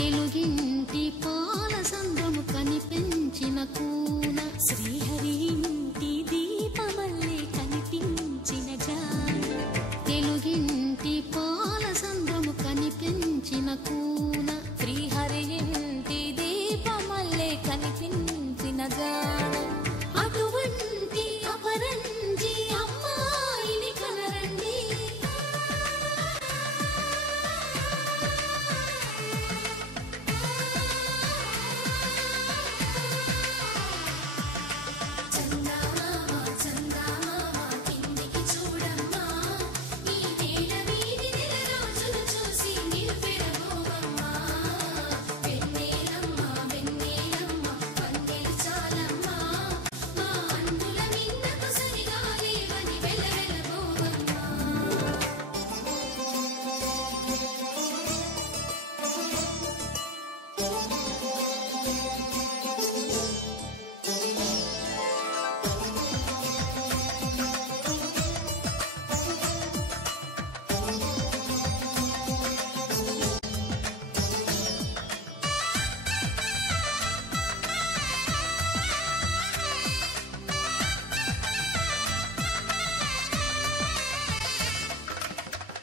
తెలుగింటి పాల సంద్రము కనిపించిన కూన శ్రీహరి ఇంటి దీపమల్లే కనిపించిన జాన తెలుగింటి పాల సంద్రము కనిపించిన కూన శ్రీహరి ఇంటి దీపమల్లే కనిపించిన జాన అటువంటి అపరంజి అమ్మాయిని కనరండి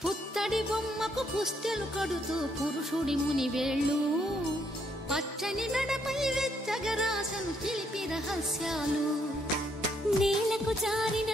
పుత్తడి బొమ్మకు పుస్తెలు కడుతూ పురుషుడి ముని వేళ్ళు పచ్చని మెడపై వెచ్చగరాసను చిలిపి రహస్యాలు నేలకు జారిన